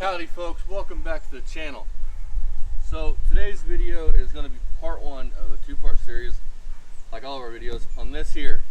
Howdy folks, welcome back to the channel. So today's video is going to be part one of a two-part series, like all of our videos, on this here.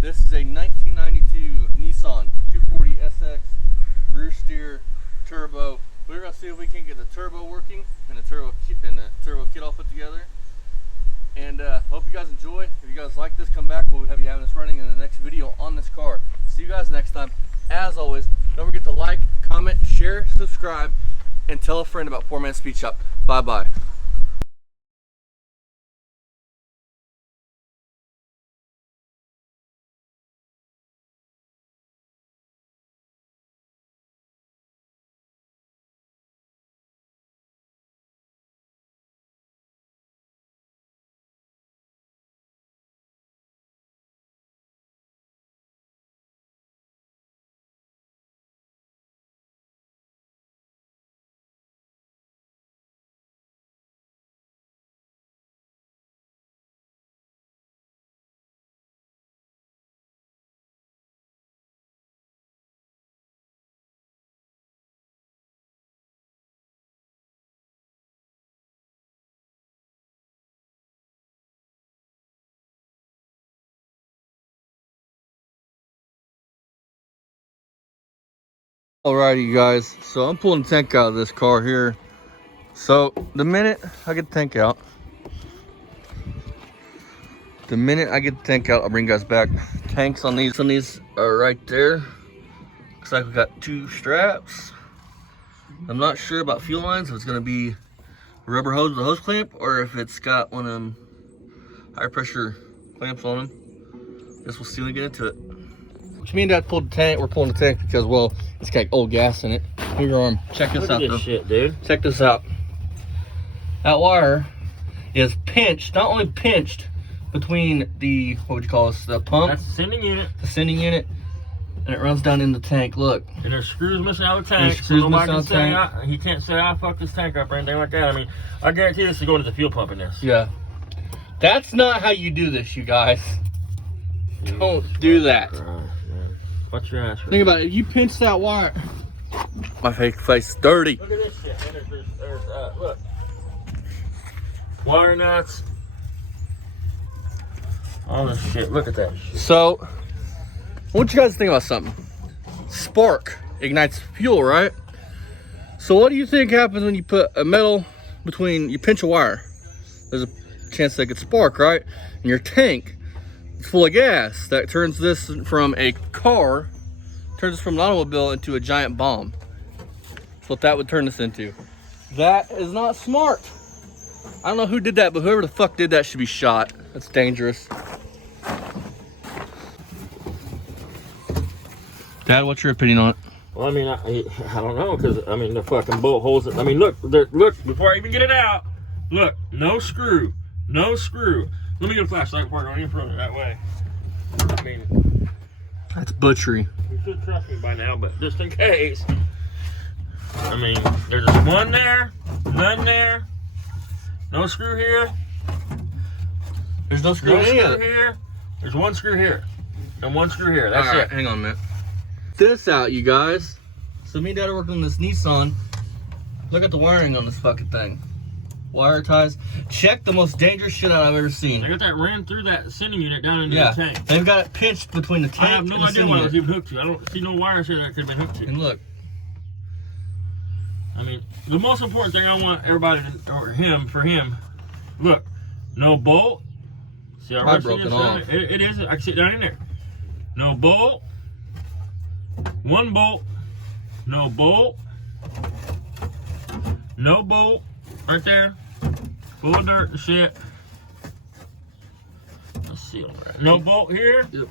This is a 1992 Nissan 240SX rear steer turbo. We're going to see if we can get the turbo working and the turbo kit all put together. And hope you guys enjoy. If you guys like this, come back. We'll have you having this running in the next video on this car. See you guys next time. As always, don't forget to like, comment, share, subscribe, and tell a friend about Poor Man's Speed Shop. Bye-bye. Alrighty, you guys, so I'm pulling the tank out of this car here. So the minute I get the tank out, I'll bring you guys back. Tanks on these are right there. Looks like we got two straps. I'm not sure about fuel lines, if it's gonna be rubber hose with a hose clamp or if it's got one of them high pressure clamps on them. Guess we'll see when we get into it. Which me and Dad pulled the tank. We're pulling the tank because, well, it's got old gas in it. Move your arm. Check this out. Look at this shit, dude. Check this out. That wire is pinched, not only pinched between the, what would you call this, the pump? That's the sending unit. The sending unit. And it runs down in the tank. Look. And there's screws missing out of the tank. So nobody can say, he can't say, I fucked this tank up or anything like that. I mean, I guarantee this is going to the fuel pump in this. Yeah. That's not how you do this, you guys. Don't do that. Watch your ass. Think about it. If you pinch that wire. My face is dirty. Look at this shit, man. There's look. Wire nuts. All this shit. Look at that shit. So, I want you guys to think about something. Spark ignites fuel, right? So what do you think happens when you put a metal between, you pinch a wire? There's a chance that it could spark, right? And your tank is full of gas that turns this from a car, turns this from an automobile into a giant bomb. That's what that would turn this into. That is not smart. I don't know who did that, but whoever the fuck did that should be shot. That's dangerous. Dad, what's your opinion on it? Well, I mean, I don't know, because, I mean, the fucking bolt holes, I mean, look, before I even get it out, look, no screw. Let me get a flashlight before I go any further that way. I mean, that's butchery. You should trust me by now, but just in case. I mean, there's just one there, none there, no screw here. There's no screw here. There's one screw here, and one screw here. That's it. Hang on a minute. This out, you guys. So me and Dad are working on this Nissan. Look at the wiring on this fucking thing. Wire ties. Check the most dangerous shit out I've ever seen. They got that ran through that sending unit down into the tank. They've got it pinched between the tank. I have no idea what it was even hooked to. I don't see no wires here that it could have been hooked to. And look. I mean, the most important thing I want everybody to, or him, for him, look, no bolt. See how probably broken off. It is. I can sit down in there. No bolt. One bolt. No bolt. No bolt. Right there. Full of dirt and shit. Let's see. No bolt here. Yep.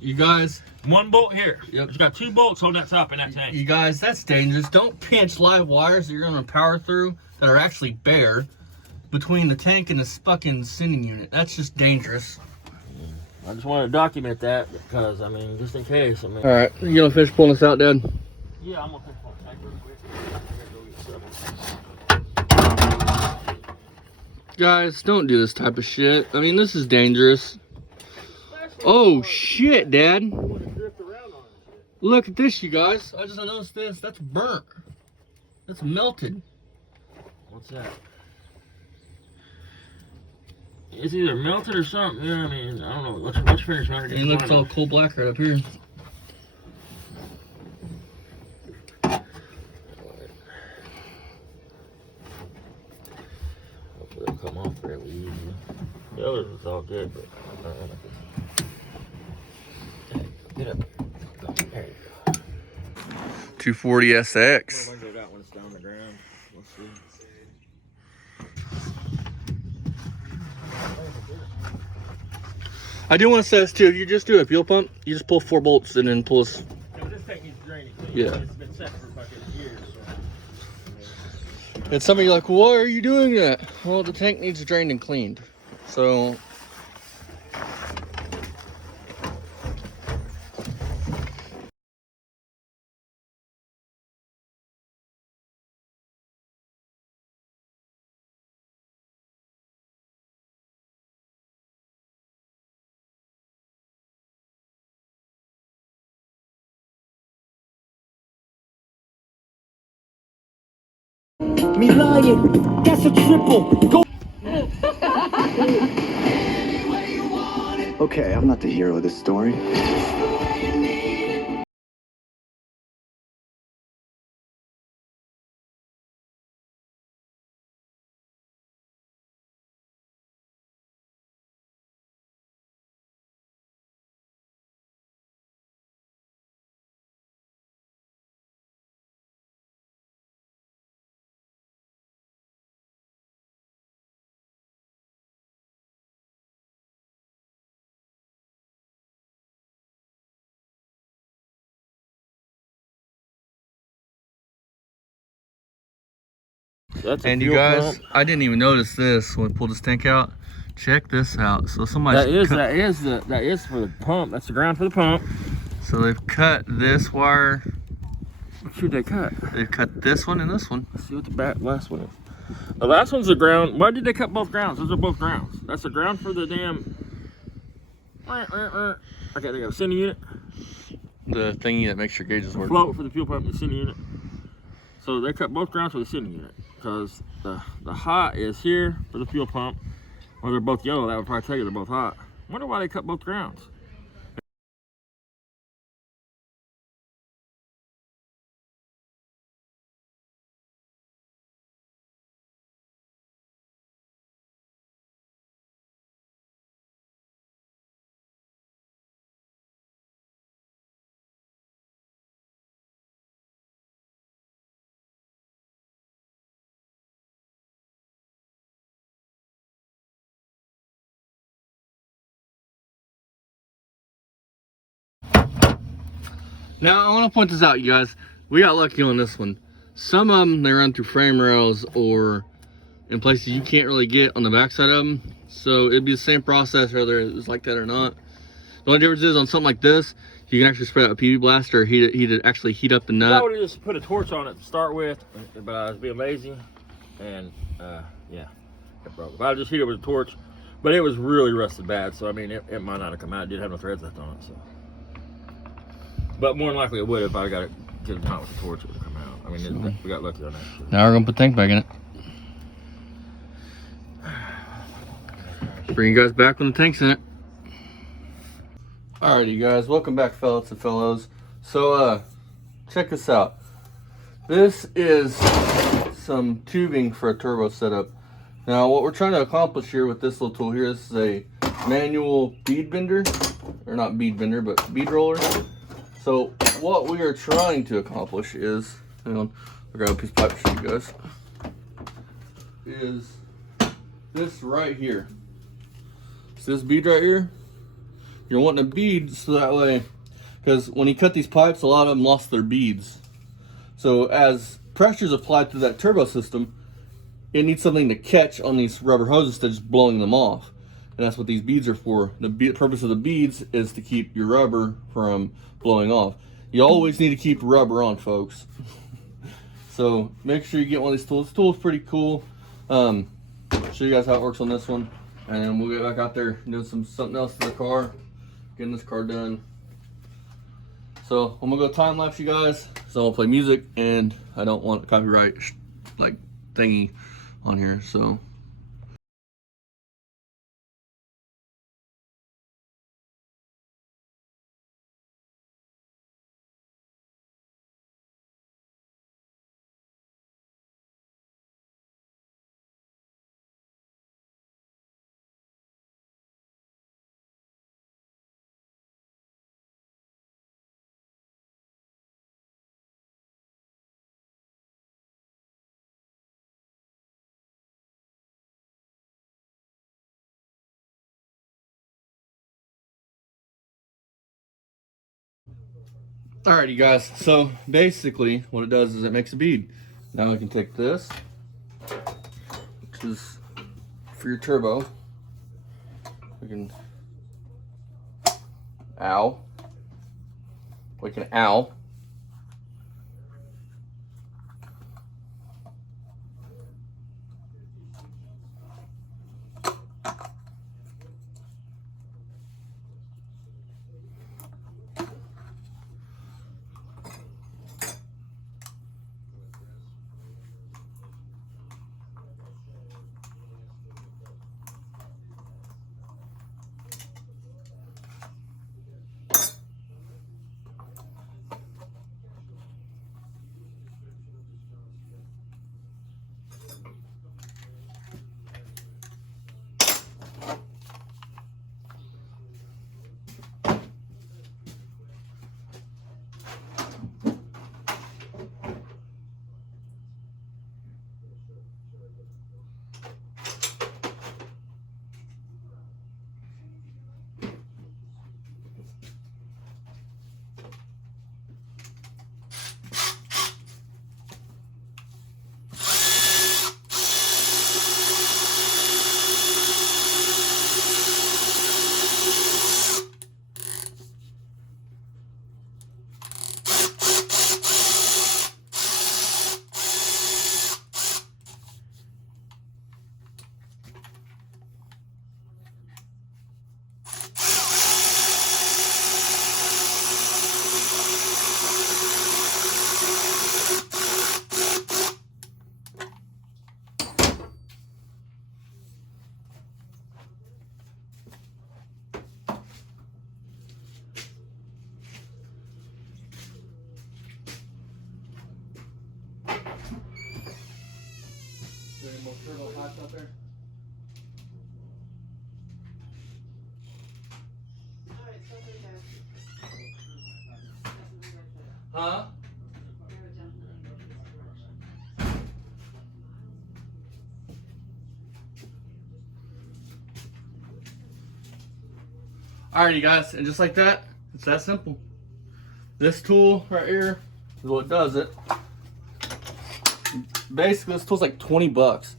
You guys. One bolt here. Yep. It's got two bolts on that top in that tank. You guys, that's dangerous. Don't pinch live wires that you're going to power through that are actually bare between the tank and this fucking sending unit. That's just dangerous. I just want to document that because, I mean, just in case. I mean. All right. You going to finish pulling this out, Dad? Yeah, I'm going to finish pulling the tank real quick. Guys, don't do this type of shit. I mean, this is dangerous. Oh, shit, Dad. Look at this, you guys. I just noticed this. That's burnt. That's melted. What's that? It's either melted or something. You know what I mean? I don't know. Let's finish right here. It looks all coal black right up here. Hopefully it'll come off fairly easy. The others was all good, but get up. There you go. 240 SX. I go that one's down the ground. Let's see. I do want to say this too. If you just do a fuel pump, you just pull 4 bolts and then pull this. No, this tank needs draining. Yeah. It's been set for fucking years. So. And some of you are like, why are you doing that? Well, the tank needs drained and cleaned. So. Me lying, that's a triple. Go. Okay, I'm not the hero of this story. That's a And you fuel guys, pump. I didn't even notice this when I pulled this tank out. Check this out. So somebody That is for the pump. That's the ground for the pump. So they've cut this wire. What should they cut? They've cut this one and this one. Let's see what the last one is. The last one's the ground. Why did they cut both grounds? Those are both grounds. That's the ground for the damn. Okay, there you go. Sending unit. The thingy that makes your gauges work. Float for the fuel pump and the sending unit. So they cut both grounds for the sending unit because the hot is here for the fuel pump. Well, they're both yellow. That would probably tell you they're both hot. Wonder why they cut both grounds. Now, I want to point this out, you guys. We got lucky on this one. Some of them, they run through frame rails or in places you can't really get on the backside of them. So it'd be the same process whether it's like that or not. The only difference is on something like this, you can actually spray out a PV blaster, actually heat up the I nut. would have just put a torch on it to start with, but I was being lazy, and yeah, it broke. If I just heat it with a torch, but it was really rusted bad, so I mean, it might not have come out. It did have no threads left on it, so. But more than likely it would if I got it to the top with the torch, it would have come out. I mean, we got lucky on that. So. Now we're gonna put the tank back in it. Bring you guys back when the tank's in it. Alrighty, you guys, welcome back, fellas and fellows. So, check this out. This is some tubing for a turbo setup. Now, what we're trying to accomplish here with this little tool here, this is a manual bead bender, or not bead bender, but bead roller. So, what we are trying to accomplish is, hang on, I'll grab a piece of pipe for you guys, is this right here. So this bead right here, you're wanting a bead so that way, because when you cut these pipes, a lot of them lost their beads. So as pressure's applied to that turbo system, it needs something to catch on these rubber hoses instead of just blowing them off. And that's what these beads are for. The purpose of the beads is to keep your rubber from blowing off. You always need to keep rubber on, folks. So make sure you get one of these tools. This tool's pretty cool. Show you guys how it works on this one. And then we'll get back out there and do something else to the car. Getting this car done. So I'm gonna go time lapse you guys. So I'll play music, and I don't want copyright like thingy on here. So. Alright, you guys, so basically what it does is it makes a bead. Now we can take this, which is for your turbo. We can ow. Any more turbo hats out there? Huh? Alrighty guys, and just like that, it's that simple. This tool right here is what does it. Basically, this tool's like 20 bucks.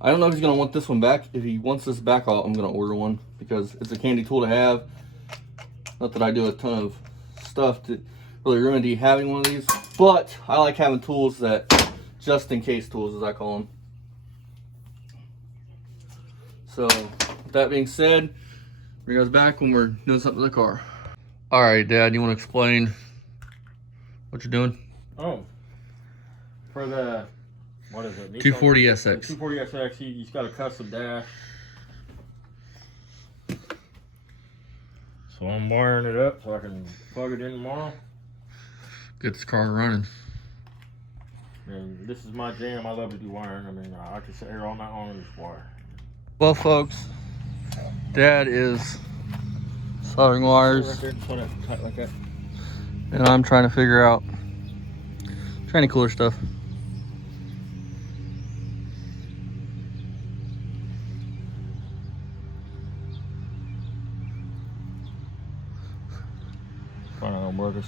I don't know if he's gonna want this one back. If he wants this back, I'm gonna order one because it's a handy tool to have. Not that I do a ton of stuff to really remedy having one of these, but I like having tools that, just in case tools as I call them. So, with that being said, bring us back when we're doing something to the car. All right, Dad, you want to explain what you're doing? Oh, for the, what is it? 240SX. 240SX, he's got a custom dash. So I'm wiring it up so I can plug it in tomorrow. Get this car running. And this is my jam. I love to do wiring. I mean, I can sit here all night long and just wire. Well, folks, Dad is soldering wires, Right there, just put it tight like that. and I'm trying to figure out any cooler stuff.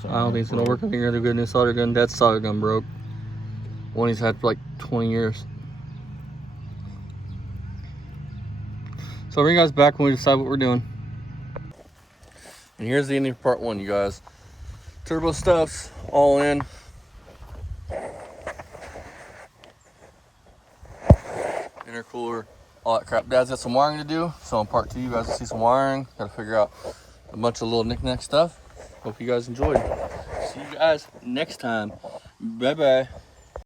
I don't think it's gonna work. I think you're gonna get a new solder gun. Dad's solder gun broke. One he's had for like 20 years. So I'll bring you guys back when we decide what we're doing. And here's the ending of part one, you guys. Turbo stuff's all in. Intercooler, all that crap. Dad's got some wiring to do. So in part two, you guys will see some wiring. Gotta figure out a bunch of little knick-knack stuff. Hope you guys enjoyed. see you guys next time. Bye bye.